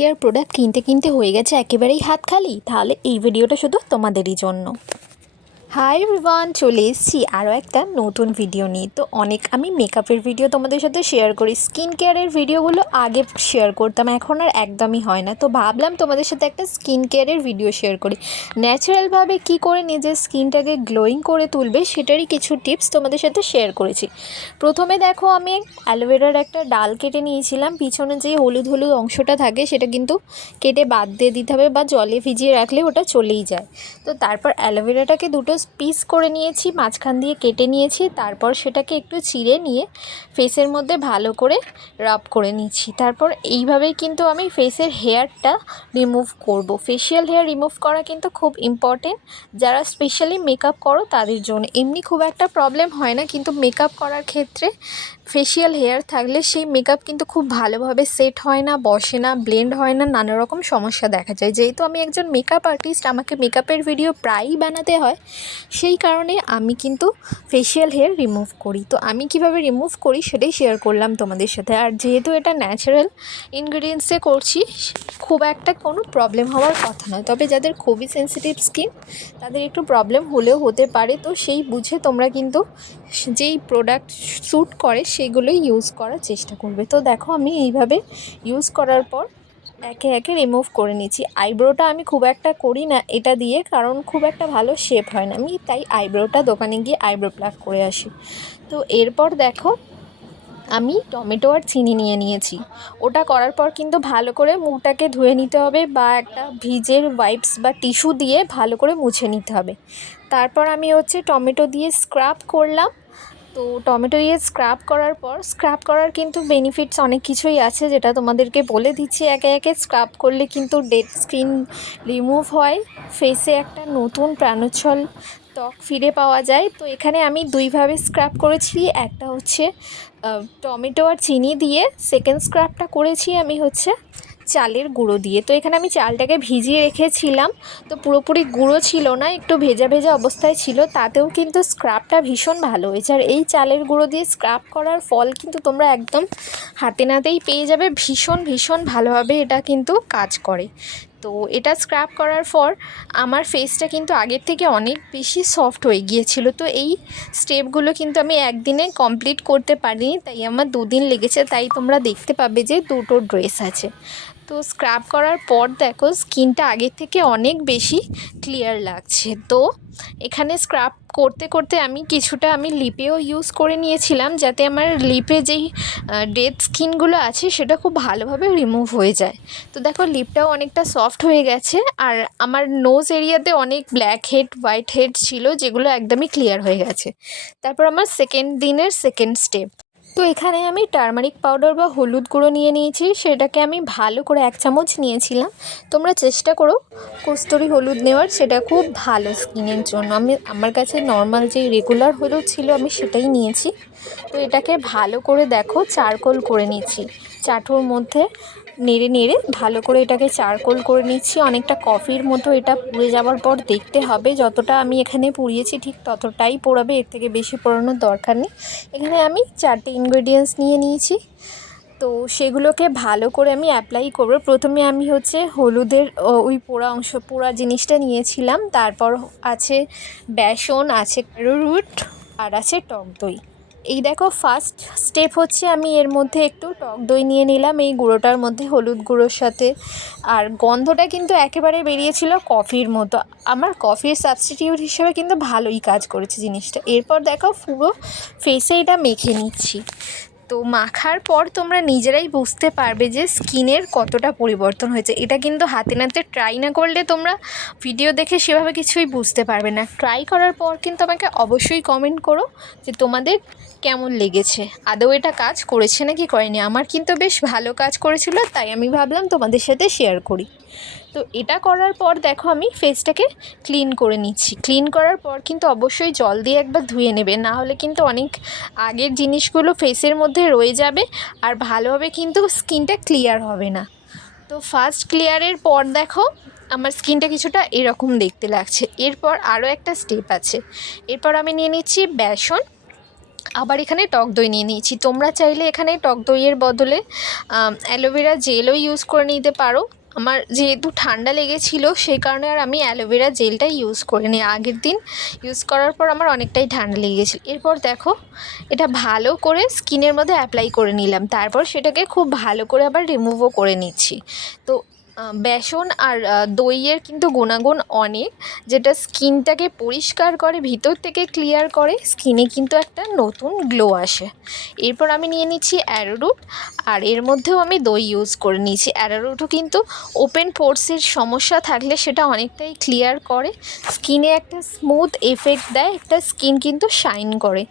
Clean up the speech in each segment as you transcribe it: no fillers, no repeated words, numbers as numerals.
Care product কিনতে কিনতে হয়ে গেছে একেবারেই হাত খালি, তাহলে এই ভিডিওটা শুধু তোমাদেরই জন্য। হাই এভরিওয়ান, চলে এসেছি আরও একটা নতুন ভিডিও নিয়ে। তো আমি মেকআপের ভিডিও তোমাদের সাথে শেয়ার করি, স্কিন কেয়ারের ভিডিওগুলো আগে শেয়ার করতাম, এখন আর একদমই হয় না। তো ভাবলাম তোমাদের সাথে একটা স্কিন কেয়ারের ভিডিও শেয়ার করি, ন্যাচারালভাবে কী করে নিজের স্কিনটাকে গ্লোয়িং করে তুলবে সেটারই কিছু টিপস তোমাদের সাথে শেয়ার করেছি। প্রথমে দেখো, আমি অ্যালোভেরার একটা ডাল কেটে নিয়েছিলাম, পিছনে যে হলুদ হলুদ অংশটা থাকে সেটা কিন্তু কেটে বাদ দিয়ে দিতে হবে, বা জলে ভিজিয়ে রাখলে ওটা চলেই যায়। তো তারপর অ্যালোভেরাটাকে দুটো পিস করে নিয়েছি, মাঝখান দিয়ে কেটে নিয়েছি, তারপর সেটাকে একটু চিড়ে নিয়ে ফেসের মধ্যে ভালো করে রাব করে নিচ্ছি। তারপর এইভাবেই কিন্তু আমি ফেসের হেয়ারটা রিমুভ করব। ফেশিয়াল হেয়ার রিমুভ করা কিন্তু খুব ইম্পর্টেন্ট, যারা স্পেশালি মেকআপ করো তাদের জন্য। এমনি খুব একটা প্রবলেম হয় না, কিন্তু মেকআপ করার ক্ষেত্রে ফেশিয়াল হেয়ার থাকলে সেই মেকআপ কিন্তু খুব ভালোভাবে সেট হয় না, বসে না, ব্লেন্ড হয় না, নানা রকম সমস্যা দেখা যায়। যেহেতু আমি একজন মেকআপ আর্টিস্ট, আমাকে মেকআপের ভিডিও প্রায়ই বানাতে হয়, সেই কারণে আমি কিন্তু ফেশিয়াল হেয়ার রিমুভ করি। তো আমি কিভাবে রিমুভ করি সেটাই শেয়ার করলাম তোমাদের সাথে। আর যেহেতু এটা ন্যাচারাল ইনগ্রিডিয়েন্টসে করছি, খুব একটা কোনো প্রবলেম হওয়ার কথা নয়। তবে যাদের খুবই সেন্সিটিভ স্কিন, তাদের একটু প্রবলেম হলেও হতে পারে। তো সেই বুঝে তোমরা কিন্তু যেই প্রোডাক্ট স্যুট করে সেগুলোই ইউজ করার চেষ্টা করবে। তো দেখো, আমি এইভাবে ইউজ করার পর একে একে রিমুভ করে নিচ্ছি। আইব্রোটা আমি খুব একটা করি না এটা দিয়ে, কারণ খুব একটা ভালো শেপ হয় না, আমি তাই আইব্রোটা দোকানে গিয়ে আইব্রো প্লাক করে আসি। তো এরপর দেখো, আমি টমেটো আর চিনি নিয়ে নিয়েছি। ওটা করার পর কিন্তু ভালো করে মুখটাকে ধুয়ে নিতে হবে, বা একটা ভিজের ওয়াইপস বা টিস্যু দিয়ে ভালো করে মুছে নিতে হবে। তারপর আমি টমেটো দিয়ে স্ক্রাব করলাম। তো টমেটো দিয়ে স্ক্রাব করার পর, স্ক্রাব করার কিন্তু বেনিফিটস অনেক কিছুই আছে, যেটা তোমাদেরকে বলে দিচ্ছি একে একে। স্ক্রাব করলে কিন্তু ডেড স্কিন রিমুভ হয়, ফেসে একটা নতুন প্রাণোচ্ছল ত্বক ফিরে পাওয়া যায়। তো এখানে আমি দুইভাবে স্ক্রাব করেছি, একটা টমেটো আর চিনি দিয়ে, সেকেন্ড স্ক্রাবটা করেছি আমি চালের গুঁড়ো দিয়ে। তো এখানে আমি চালটাকে ভিজিয়ে রেখেছিলাম, তো পুরোপুরি গুঁড়ো ছিল না, একটু ভেজা ভেজা অবস্থায় ছিল, তাতেও কিন্তু স্ক্রাবটা ভীষণ ভালো হয়েছে। আর এই চালের গুঁড়ো দিয়ে স্ক্রাব করার ফল কিন্তু তোমরা একদম হাতে নাতেই পেয়ে যাবে, ভীষণ ভীষণ ভালোভাবে এটা কিন্তু কাজ করে। তো এটা স্ক্রাব করার পর আমার ফেসটা কিন্তু আগের থেকে অনেক বেশি সফট হয়ে গিয়েছিল। তো এই স্টেপগুলো কিন্তু আমি একদিনে কমপ্লিট করতে পারিনি, তাই আমার 2 দিন লেগেছে। তাই তোমরা দেখতে পাবে যে 2টো ড্রেস আছে। তো স্ক্রাব করার পর দেখো, স্কিনটা আগের থেকে অনেক বেশি ক্লিয়ার লাগছে। তো এখানে স্ক্রাব করতে করতে আমি কিছুটা লিপেও ইউজ করে নিয়েছিলাম, যাতে আমার লিপে যেই ডেড স্কিনগুলো আছে সেটা খুব ভালোভাবে রিমুভ হয়ে যায়। তো দেখো, লিপটাও অনেকটা সফট হয়ে গেছে। আর আমার নোজ এরিয়াতে অনেক ব্ল্যাক হেড, হোয়াইট হেড ছিল, যেগুলো একদমই ক্লিয়ার হয়ে গেছে। তারপর আমার সেকেন্ড দিনের সেকেন্ড স্টেপ। তো এখানে আমি টারমারিক পাউডার বা হলুদ গুঁড়ো নিয়ে নিয়েছি, সেটাকে আমি ভালো করে 1 চামচ নিয়েছিলাম। তোমরা চেষ্টা করো কস্তুরি হলুদ নেওয়ার, সেটা খুব ভালো স্কিনের জন্য। আমার কাছে নর্মাল যে রেগুলার হলুদ ছিল, আমি সেটাই নিয়েছি। তো এটাকে ভালো করে দেখো চারকোল করে নিচ্ছি, চাটুর মধ্যে নেড়ে নেড়ে ভালো করে এটাকে চারকোল করে নিচ্ছি। অনেকটা কফির মতো এটা পুড়ে যাওয়ার পর দেখতে হবে, যতটা আমি এখানে পুড়িয়েছি ঠিক ততটাই পোড়াবে, এর থেকে বেশি পোড়ানোর দরকার নেই। এখানে আমি 4টে ইনগ্রেডিয়েন্টস নিয়ে নিয়েছি, তো সেগুলোকে ভালো করে আমি অ্যাপ্লাই করব। প্রথমে আমি হলুদের ওই পোড়া জিনিসটা নিয়েছিলাম, তারপর আছে বেসন, আছে অ্যারোরুট, আর আছে টক দই। এই দেখো, ফার্স্ট স্টেপ আমি এর মধ্যে একটু টক দই নিয়ে নিলাম এই গুঁড়োটার মধ্যে, হলুদ গুঁড়োর সাথে। আর গন্ধটা কিন্তু একেবারে বেরিয়েছিল কফির মতো, আমার কফির সাবস্টিটিউট হিসেবে কিন্তু ভালোই কাজ করেছে জিনিসটা। এরপর দেখো, পুরো ফেসে এটা মেখে নিচ্ছি। তো মাখার পর তোমরা নিজেরাই বুঝতে পারবে যে স্কিনের কতটা পরিবর্তন হয়েছে। এটা কিন্তু হাতে নাতে ট্রাই না করলে তোমরা ভিডিও দেখে সেভাবে কিছুই বুঝতে পারবে না। ট্রাই করার পর কিন্তু আমাকে অবশ্যই কমেন্ট করো যে তোমাদের কেমন লেগেছে, আদৌ এটা কাজ করেছে নাকি করেনি। আমার কিন্তু বেশ ভালো কাজ করেছিল, তাই আমি ভাবলাম তোমাদের সাথে শেয়ার করি। তো এটা করার পর দেখো, আমি ফেসটাকে ক্লিন করে নিচ্ছি। ক্লিন করার পর কিন্তু অবশ্যই জল দিয়ে একবার ধুয়ে নেবে, না হলে কিন্তু অনেক আগের জিনিসগুলো ফেসের মধ্যে রয়ে যাবে, আর ভালোভাবে কিন্তু স্কিনটা ক্লিয়ার হবে না। তো ফার্স্ট ক্লিয়ারের পর দেখো, আমার স্কিনটা কিছুটা এরকম দেখতে লাগছে। এরপর আরও একটা স্টেপ আছে। এরপর আমি নিয়ে নিচ্ছি বেসন, আবার এখানে টক দই নিয়ে নিয়েছি। তোমরা চাইলে এখানে টক দইয়ের বদলে অ্যালোভেরা জেলও ইউজ করে নিতে পারো। আমার যেহেতু ঠান্ডা লেগেছিলো সেই কারণে আর আমি অ্যালোভেরা জেলটা ইউজ করিনি। আগের দিন ইউজ করার পর আমার অনেকটাই ঠান্ডা লেগে গেছিলো। এরপর দেখো এটা ভালো করে স্কিনের মধ্যে অ্যাপ্লাই করে নিলাম, তারপর সেটাকে খুব ভালো করে আবার রিমুভও করে নিচ্ছি। তো বেসন আর দইয়ের কিন্তু গুণাগুণ অনেক, যেটা স্কিনটাকে পরিষ্কার করে, ভিতর থেকে ক্লিয়ার করে, স্কিনে কিন্তু একটা নতুন গ্লো আসে। এরপর আমি নিয়ে নিচ্ছি অ্যারোরুট, আর এর মধ্যেও আমি দই ইউজ করে নিয়েছি। অ্যারোরুটও কিন্তু ওপেন পোরসের সমস্যা থাকলে সেটা অনেকটাই ক্লিয়ার করে, স্কিনে একটা স্মুথ এফেক্ট দেয়, একটা স্কিন কিন্তু শাইন করে।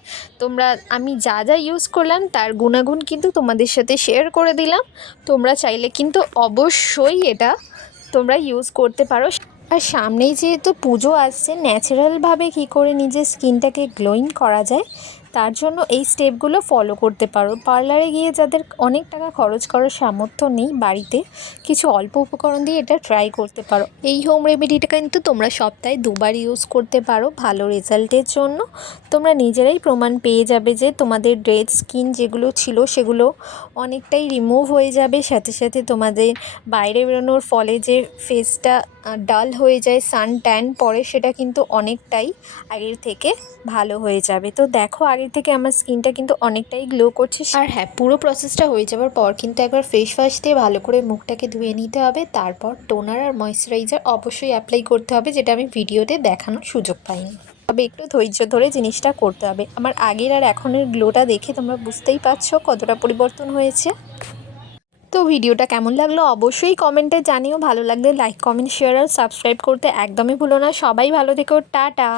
আমি যা যা ইউজ করলাম তার গুণাগুণ কিন্তু তোমাদের সাথে শেয়ার করে দিলাম। তোমরা চাইলে কিন্তু অবশ্যই এটা তোমরা ইউজ করতে পারো। আর সামনেই যেহেতু পুজো আসছে, ন্যাচারালভাবে কী করে নিজের স্কিনটাকে গ্লোয়িং করা যায় তার জন্য এই স্টেপগুলো ফলো করতে পারো। পার্লারে গিয়ে যাদের অনেক টাকা খরচ করার সামর্থ্য নেই, বাড়িতে কিছু অল্প উপকরণ দিয়ে এটা ট্রাই করতে পারো। এই হোম রেমেডিটা কিন্তু তোমরা সপ্তাহে 2বার ইউজ করতে পারো ভালো রেজাল্টের জন্য। তোমরা নিজেরাই প্রমাণ পেয়ে যাবে যে তোমাদের ডেড স্কিন যেগুলো ছিল সেগুলো অনেকটাই রিমুভ হয়ে যাবে, সাথে সাথে তোমাদের বাইরে বেরোনোর ফলে যে ফেসটা ডাল হয়ে যায়, সান ট্যান পড়ে, সেটা কিন্তু অনেকটাই আগের থেকে ভালো হয়ে যাবে। তো দেখো আগের থেকে আমার স্কিনটা কিন্তু অনেকটাই গ্লো করছে। আর হ্যাঁ, পুরো প্রসেসটা হয়ে যাওয়ার পর কিন্তু একবার ফেস ওয়াশ দিয়ে ভালো করে মুখটাকে ধুয়ে নিতে হবে, তারপর টোনার আর ময়েশ্চারাইজার অবশ্যই অ্যাপ্লাই করতে হবে, যেটা আমি ভিডিওতে দেখানোর সুযোগ পাইনি। তবে একটু ধৈর্য ধরে জিনিসটা করতে হবে। আমার আগের আর এখনের গ্লোটা দেখে তোমরা বুঝতেই পারছো কতটা পরিবর্তন হয়েছে। তো ভিডিওটা কেমন লাগলো অবশ্যই কমেন্টে জানিও। ভালো লাগলে লাইক, কমেন্ট, শেয়ার আর সাবস্ক্রাইব করতে একদমই ভুলো না। সবাই ভালো থেকো, টাটা।